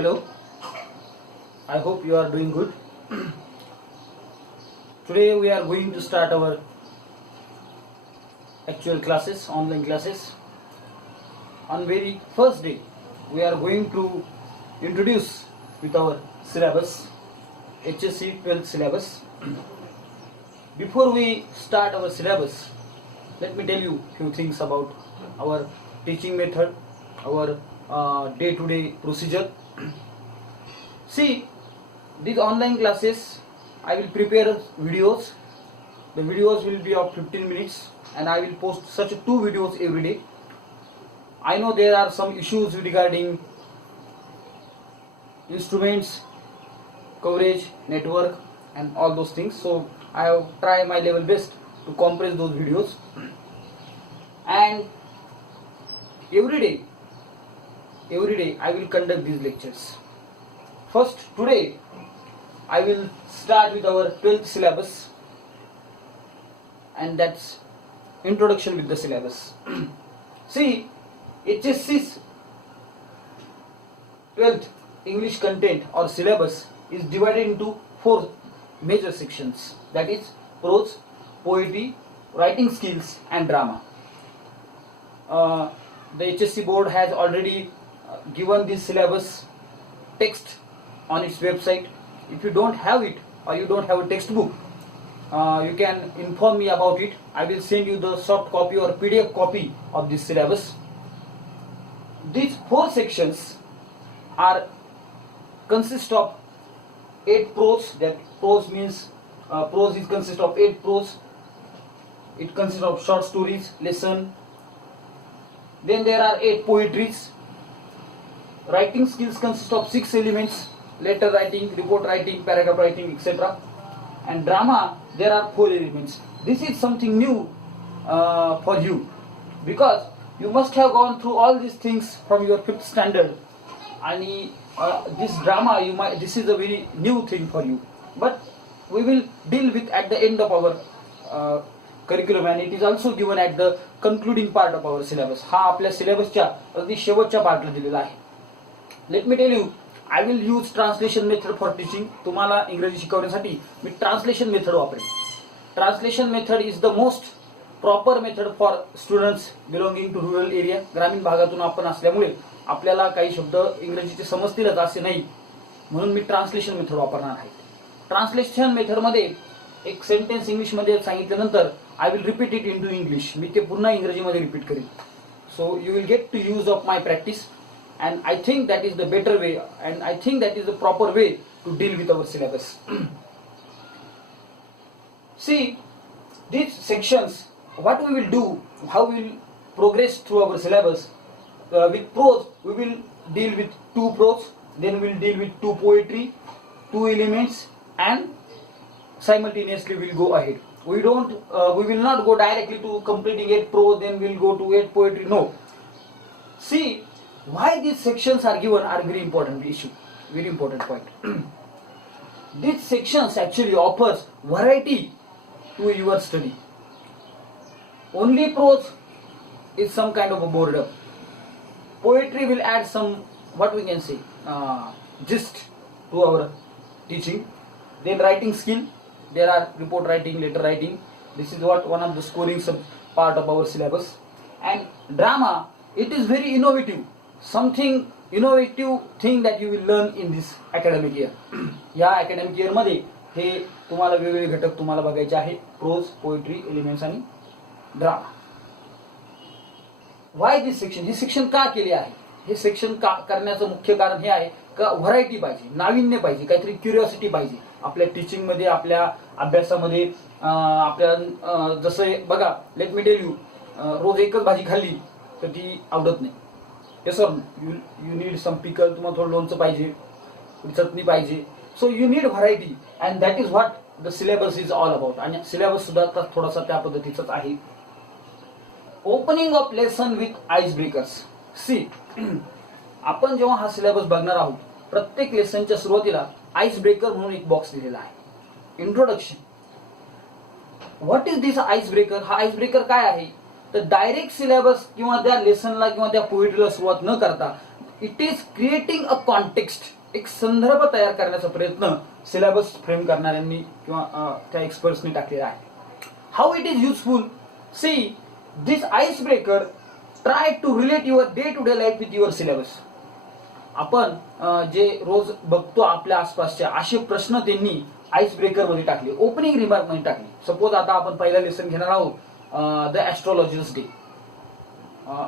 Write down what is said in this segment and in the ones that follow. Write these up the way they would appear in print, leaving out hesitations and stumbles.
Hello, I hope you are doing good. Today we are going to start our actual classes, online classes. On very first day, we are going to introduce with our syllabus, HSC 12th syllabus. Before we start our syllabus, let me tell you few things about our teaching method, our day-to-day procedure. See, these online classes, I will prepare videos. The videos will be of 15 minutes and I will post such 2 videos every day. I know there are some issues regarding instruments, coverage, network and all those things. So I will try my level best to compress those videos. And every day I will conduct these lectures. First, today I will start with our 12th syllabus, and that's introduction with the syllabus. See, HSC's 12th English content or syllabus is divided into 4 major sections, that is prose, poetry, writing skills and drama. The HSC board has already given this syllabus text on its website. If you don't have it or you don't have a textbook, you can inform me about it. I will send you the soft copy or PDF copy of this syllabus. These 4 sections consist of 8 prose. That prose means prose is consist of 8 prose. It consists of short stories, lesson. Then there are 8 poetries. Writing skills consist of 6 elements: letter writing, report writing, paragraph writing, etc. And drama, there are 4 elements. This is something new for you, because you must have gone through all these things from your 5th standard. And this drama, this is a very new thing for you. But we will deal with at the end of our curriculum, and it is also given at the concluding part of our syllabus. हा आपल्या सिलेबसच्या अगदी शेवटच्या पार्टला दिलेला आहे. Let me tell you, I will use translation method for teaching. तुम्हाला इंग्रजी शिकवण्यासाठी मी ट्रान्सलेशन मेथड वापरेन. Translation method is the most proper method for students belonging to rural area. ग्रामीण भागातून आपण असल्यामुळे आपल्याला काही शब्द इंग्रजीचे समजतीलच असे नाही, म्हणून मी ट्रान्सलेशन मेथड वापरणार आहे. ट्रान्सलेशन मेथडमध्ये एक सेंटेन्स इंग्लिशमध्ये सांगितल्यानंतर I will repeat it in to English. मी ते पुन्हा इंग्रजीमध्ये रिपीट करेन. So you will get to use of my practice. And I think that is the better way, and I think that is the proper way to deal with our syllabus. See, these sections, what we will do, how we will progress through our syllabus. With prose, we will deal with 2 prose, then we will deal with 2 poetry, 2 elements, and simultaneously we will go ahead. We will not go directly to completing 8 prose, then we will go to 8 poetry. No. See, why these sections are given are very important issue, very important point. These sections actually offers variety to your study. Only prose is some kind of a boredom. Poetry will add some, what we can say, gist to our teaching. Then writing skill, there are report writing, letter writing. This is one of the scoring part of our syllabus. And drama, it is very innovative. Something innovative thing that you will learn in this academic year. या academic year मध्ये हे तुम्हाला वेगवेगळे घटक तुम्हाला बघायचे आहे: pros, poetry, elements आणि ड्रामा. Why this section? हे सेक्शन का केले आहे? हे सेक्शन का करण्याचं मुख्य कारण हे आहे का व्हरायटी पाहिजे, नाविन्य पाहिजे, काहीतरी क्युरिओसिटी पाहिजे आपल्या टीचिंग मध्ये, आपल्या अभ्यासामध्ये. आपल्या जसं बघा, लेट मी टेल यू, रोज एकच भाजी खाल्ली तर ती आवडत नाही. Yes sir, you need some pickle, तुम्हाला थोडं लोणचं पाहिजे, चटणी पाहिजे. So you need variety, and that is what the syllabus is all about. आणि सिलेबस सुद्धा थोडासा त्या पद्धतीचाच आहे. Opening of lesson with ice breakers. See, आपण जेव्हा हा सिलेबस बघणार आहोत, प्रत्येक लेसनच्या सुरुवातीला आईस ब्रेकर म्हणून एक बॉक्स दिलेला आहे. Introduction. What is this ice breaker? हा आईस ब्रेकर काय आहे? तर डायरेक्ट सिलेबस किंवा त्या लेसनला किंवा त्या पोएट्रीला सुरुवात न करता it is creating a context, एक संदर्भ तयार करण्याचा प्रयत्न सिलेबस फ्रेम करणाऱ्यांनी किंवा त्या एक्सपर्ट्सनी टाकलेला आहे. How it is useful, see this ice breaker try to relate your day to day life with your syllabus. आपण जे रोज बघतो आपल्या आसपासचे असे प्रश्न त्यांनी आइस ब्रेकर मध्ये टाकले, ओपनिंग रिमार्क मध्ये टाकले. सपोज आता आपण पहिला लेसन घेणार आहोत, the astrologer's day,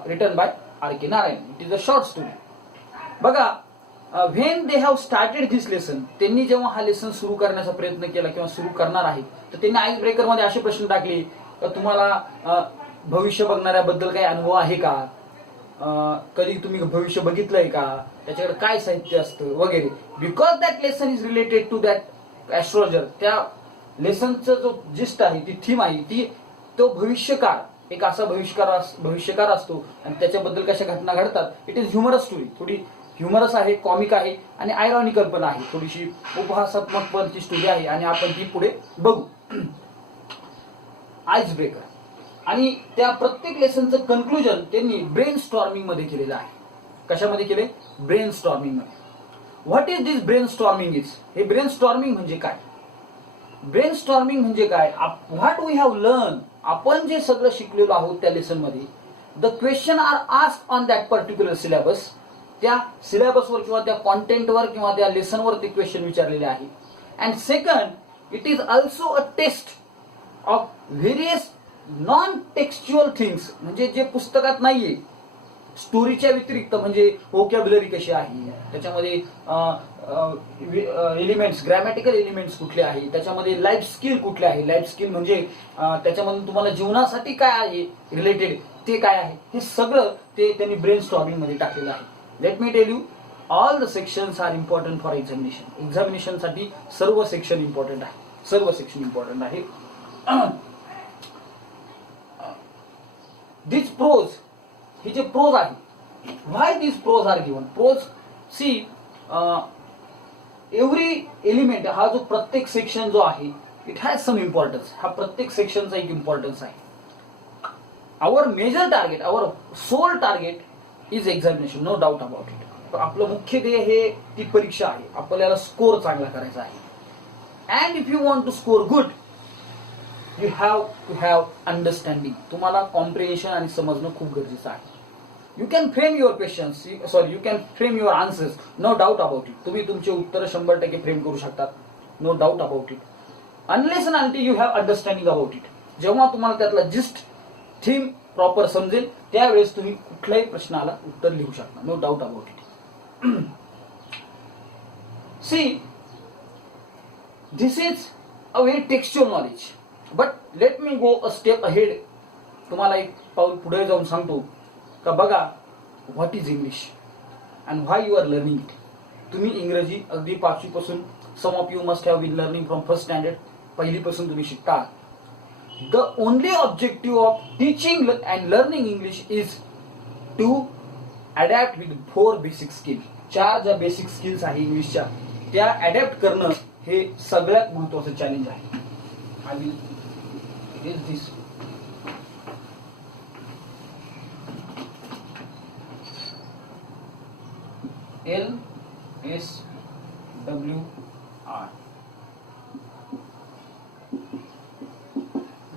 written by R.K. Narayan. It is a short story. बघा, when they have started this lesson, त्यांनी जेव्हा हा लेसन सुरू करण्याचा प्रयत्न केला किंवा सुरू करणार आहेत, तर त्यांनी आइस ब्रेकर मध्ये असे प्रश्न टाकले की तुम्हाला भविष्य बघणाऱ्याबद्दल काही अनुभव आहे का, कधी तुम्ही भविष्य बघितलंय का, त्याच्याकडे काय साहित्य असतं वगैरे. Because that lesson is related to that astrologer, त्या लेसनचं जो जिस्ट आहे, ती थीम आहे, ती तो भविष्यकाळ, एक असा भविष्यकार असतो आणि त्याच्याबद्दल कशा घटना घडतात. इट इज ह्युमरस स्टोरी, थोडी ह्युमरस आहे, कॉमिक आहे आणि आयरॉनिकल पण आहे, थोडीशी उपहासात्मक पण ती स्टोरी आहे आणि आपण ती पुढे बघू. Ice breaker. आणि त्या प्रत्येक लेसनचं कन्क्लुजन त्यांनी ब्रेन स्टॉर्मिंग मध्ये केलेलं आहे. कशामध्ये केले? ब्रेन स्टॉर्मिंग मध्ये. What is this brain storming is, हे ब्रेन स्टॉर्मिंग म्हणजे काय? ब्रेन स्टॉर्मिंग म्हणजे काय? व्हॉट वी हॅव लर्न, आपण जे सगळं शिकलेलो आहोत त्या लेसन मध्ये, the question are asked on that particular syllabus, त्या सिलेबसवर किंवा त्या कॉन्टेंटवर किंवा त्या लेसनवर ते क्वेश्चन विचारलेले आहे. And second, it is also a test of various non textual things, म्हणजे जे पुस्तकात नाहीये, स्टोरीच्या व्यतिरिक्त, म्हणजे व्होकॅब्युलरी कशी आहे, त्याच्यामध्ये एलिमेंट्स, ग्रॅमॅटिकल एलिमेंट्स कुठले आहे, त्याच्यामध्ये लाईफ स्किल कुठले आहे, लाईफ स्किल म्हणजे त्याच्यामध्ये तुम्हाला जीवनासाठी काय आहे रिलेटेड, ते काय आहे, हे सगळं ते त्यांनी ब्रेन स्टॉर्मिंग मध्ये टाकलेलं आहे. Let me tell you, all the sections are important for examination. एक्झामिनेशनसाठी सर्व सेक्शन इम्पॉर्टंट आहे, सर्व सेक्शन इम्पॉर्टंट आहे. दिस प्रोज, हे जे प्रोज आहे, why this prose are given. Prose, see every element, हा जो प्रत्येक सेक्शन जो आहे, इट हॅज सम इम्पॉर्टन्स. हा प्रत्येक सेक्शनचा एक इम्पॉर्टन्स आहे. Our major target, our sole target is examination, no doubt about it. आपलं मुख्य ध्येय हे ती परीक्षा आहे, आपल्याला स्कोर चांगला करायचा आहे. And if you want to score good, you have to have understanding. तुम्हाला कॉम्प्रिहेन्शन आणि समजणं खूप गरजेचं आहे. You can frame your questions, you can frame your answers, no doubt about it. तुम्ही तुमचे उत्तर 100% फ्रेम करू शकतात, no doubt about it. Unless and until you have understanding about it. जेव्हा तुम्हाला त्यातला जिस्ट, थीम प्रॉपर समजेल, त्यावेळेस तुम्ही कुठल्याही प्रश्नाला उत्तर लिहू शकता, no doubt about it. See, this is a very textual knowledge, but let me go a step ahead. तुम्हाला एक पाऊल पुढे जाऊन सांगतो का बघा, what is English and why you are learning it. तुम्ही इंग्रजी अगदी 5वी पासून, some of you must have been learning from first standard, पहिलीपासून तुम्ही शिकता. The only objective of teaching and learning English is to adapt with 4 basic skill. 4 ज्या basic skills आहे इंग्लिशच्या, त्या अडॅप्ट करणं हे सगळ्यात महत्वाचं चॅलेंज आहे. I will is this. LSWR.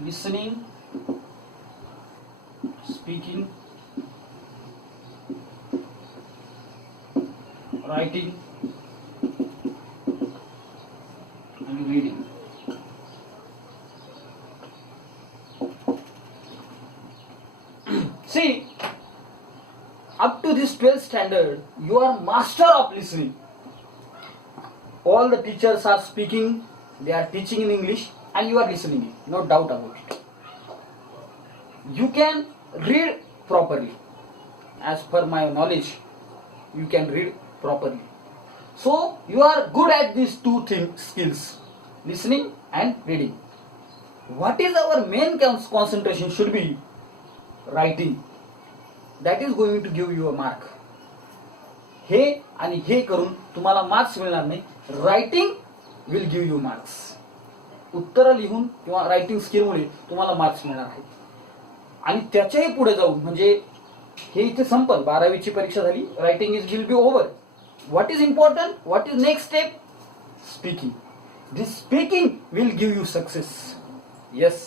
Listening, speaking, writing and reading. See, up to this 12th standard, you are master of listening. All the teachers are speaking, they are teaching in English, and you are listening it, no doubt about it. You can read properly. As per my knowledge, you can read properly. So, you are good at these 2 skills, listening and reading. What is our main concentration should be writing. That is going to give you a mark. हे आणि हे करून तुम्हाला marks मिळणार नाही. Writing will give you marks. उत्तर लिहून किंवा रायटिंग स्किलमुळे तुम्हाला मार्क्स मिळणार आहेत. आणि त्याच्याही पुढे जाऊन, म्हणजे हे इथे संपल. 12वीची परीक्षा झाली. Writing is will be over. What is important? What is next step? Speaking. This speaking will give you success. Yes,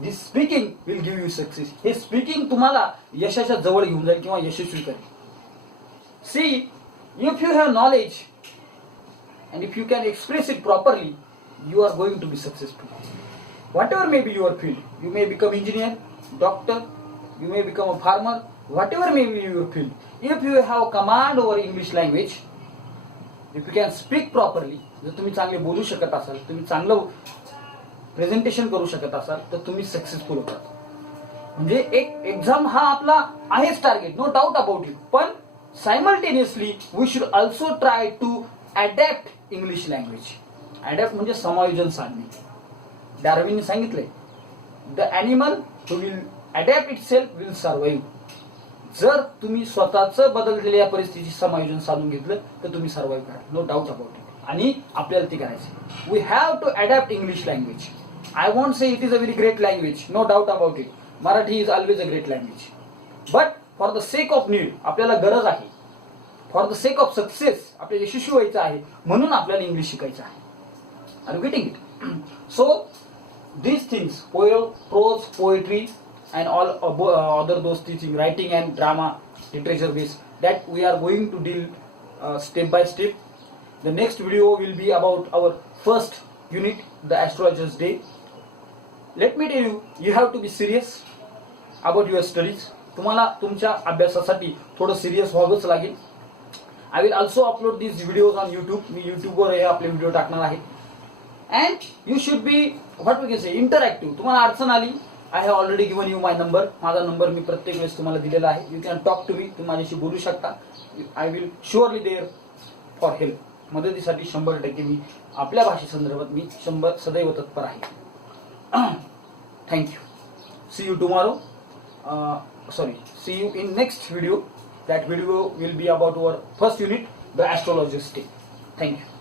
this speaking will give you success. हे स्पीकिंग तुम्हाला यशाच्या जवळ घेऊन जाईल किंवा यशस्वी करेल. See, if you have knowledge and if you can express it properly, you are going to be successful. Whatever may be your field, you may become engineer, doctor, you may become a farmer, whatever may be your field. If you have command over English language, if you can speak properly, जर तुम्ही चांगले बोलू शकत असाल, तुम्ही चांगलं presentation करू शकत असाल, तर तुम्ही सक्सेसफुल होतात. म्हणजे एक एक्झाम हा आपला आहेच target, no doubt about it. पण simultaneously we should also try to adapt English language. Adapt म्हणजे समायोजन साधणे. डार्विनने सांगितलंय, the animal who will adapt itself will survive. जर तुम्ही स्वतःच बदललेल्या परिस्थितीची समायोजन साधून घेतलं तर तुम्ही सर्वाईव्ह करा, नो डाऊट अबाउट इट. आणि आपल्याला ते करायचं. We have to adapt English language. I want say it is a very great language, no doubt about it. Marathi is always a great language. But for the sake of need, आपल्याला गरज आहे, for the sake of success, आपल्याला यशस्वी व्हायचं आहे म्हणून आपल्याला English शिकायचं आहे. Are you getting it? So these things, prose, poetry and all other those teaching, writing and drama, literature based, that we are going to deal step by step. The next video will be about our first unit, the astrologer's day. Let me tell you, you have to be serious about your studies. तुम्हाला तुमच्या अभ्यासासाठी थोडं serious व्हावंच लागेल. I will also upload these videos on YouTube. मी YouTubeवर हे आपले video टाकणार आहे. And you should be, what we can say, interactive. तुम्हाला अडचण आली, I have already given you my number. माझा नंबर मी प्रत्येक वेळेस तुम्हाला दिलेला आहे. You can talk to me. तुम्ही माझ्याशी बोलू शकता. I will surely there for help. मदतीसाठी 100% मी आपल्या भाषेसंदर्भात मी सदैव तत्पर आहे. Thank you. See you tomorrow. See you in next video. That video will be about our first unit, the astrologer's day. Thank you.